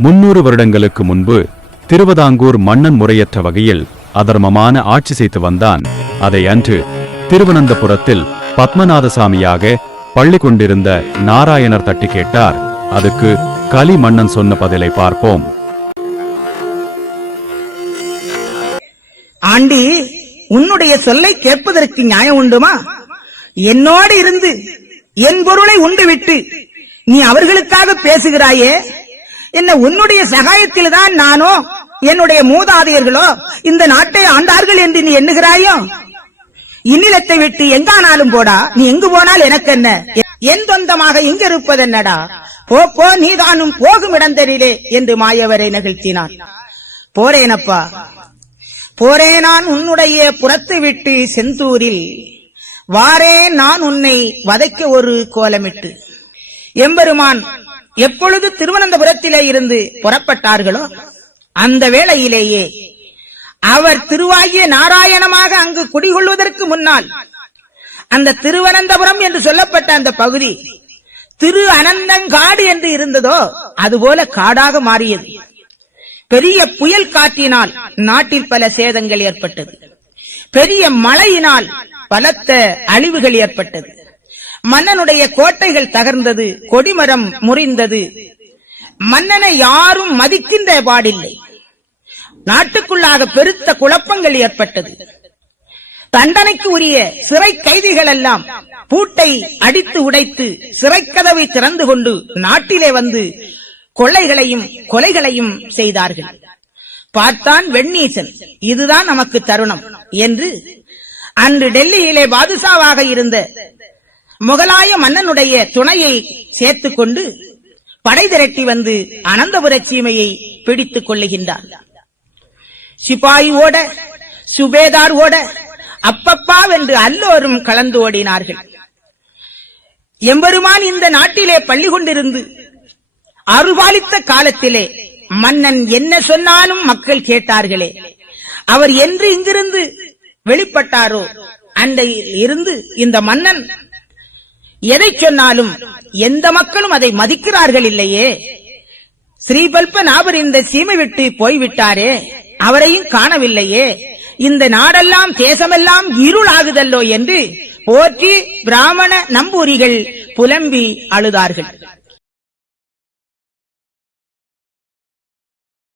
300 வருடங்களுக்கு முன்பு திருவிதாங்கூர் மன்னன் முறையற்ற வகையில் அதர்மமான ஆட்சி செய்து வந்தான். அதை அன்று திருவனந்தபுரத்தில் பத்மநாதசாமியாக பள்ளி கொண்டிருந்த நாராயணர் தட்டி கேட்டார். அதுக்கு கலி மன்னன் சொன்ன பதிலை பார்ப்போம். ஆண்டி, உன்னுடைய சொல்லை கேட்பதற்கு நியாயம் உண்டுமா? என்னோடு இருந்து என் பொருளை உண்டுவிட்டு நீ அவர்களுக்காக பேசுகிறாயே, என்ன உன்னுடைய சகாயத்தில் தான் நானோ என்னுடைய மூதாதையர்களோ இந்த நாட்டை ஆண்டார்கள் என்று நீ எண்ணுகிறாயோ? இந்நிலத்தை விட்டு எங்கானாலும் போடா, நீ எங்கு போனால் எனக்கு என்ன, என் சொந்தமாக இங்க இருப்பதென்னடா, போ நீதானும் போகும் இடந்தரிலே என்று மாயவரை நிகழ்த்தினான். போறேனப்பா, போறேன் நான் உன்னுடைய புறத்து விட்டு செந்தூரில், வாரேன் நான் உன்னை வதைக்க ஒரு கோலமிட்டு. எம்பெருமான் எப்பொழுது திருவனந்தபுரத்திலே இருந்து புறப்பட்டார்களோ அந்த வேளையிலேயே அவர் திருவாகிய நாராயணமாக அங்கு குடிகொள்வதற்கு முன்னால் அந்த திருவனந்தபுரம் என்று சொல்லப்பட்ட அந்த பகுதி திரு அனந்தங்காடு என்று இருந்ததோ அதுபோல காடாக மாறியது. பெரிய புயல் காற்றினால் நாட்டில் பல சேதங்கள் ஏற்பட்டது. பெரிய மழையினால் பலத்த அழிவுகள் ஏற்பட்டது. மன்னனுடைய கோட்டைகள் தகர்ந்தது, கொடிமரம் முறிந்தது. மன்னனை யாரும் மதிக்கின்ற பாடில்லை. நாட்டுக்குள்ளாக பெருத்த குழப்பங்கள் ஏற்பட்டது. தண்டனைக்கு உரிய சிறை கைதிகள் எல்லாம் பூட்டை அடித்து உடைத்து சிறைக்கதவை திறந்து கொண்டு நாட்டிலே வந்து கொள்ளைகளையும் கொலைகளையும் செய்தார்கள். பார்த்தான் வெண்ணீசன், இதுதான் நமக்கு தருணம் என்று அன்று டெல்லியிலே பாதுஷாவாக இருந்த முகலாய மன்னனுடைய துணையை சேர்த்துக் கொண்டு படை திரட்டி வந்து அனந்தபுர சீமையை பிடித்துக் கொள்ளுகின்றார். சிப்பாய் ஓட, சுபேதார் ஓட, அப்பப்பா வென்று எல்லோரும் கலந்து ஓடினார்கள். எம்பெருமான் இந்த நாட்டிலே பள்ளி கொண்டிருந்து அருள்பாலித்த காலத்திலே மன்னன் என்ன சொன்னாலும் மக்கள் கேட்டார்களே. அவர் என்று இங்கிருந்து வெளிப்பட்டாரோ அண்டையில் இருந்து இந்த மன்னன் எதை சொன்னாலும் எந்த மக்களும் அதை மதிக்கிறார்கள் இல்லையே. ஸ்ரீபல்பநாபர் இந்த சீமை விட்டு போய்விட்டாரே, அவரையும் காணவில்லையே, இந்த நாடெல்லாம் தேசமெல்லாம் இருளாகுதல்லோ என்று போற்றி பிராமண நம்பூரிகள் புலம்பி அழுதார்கள்.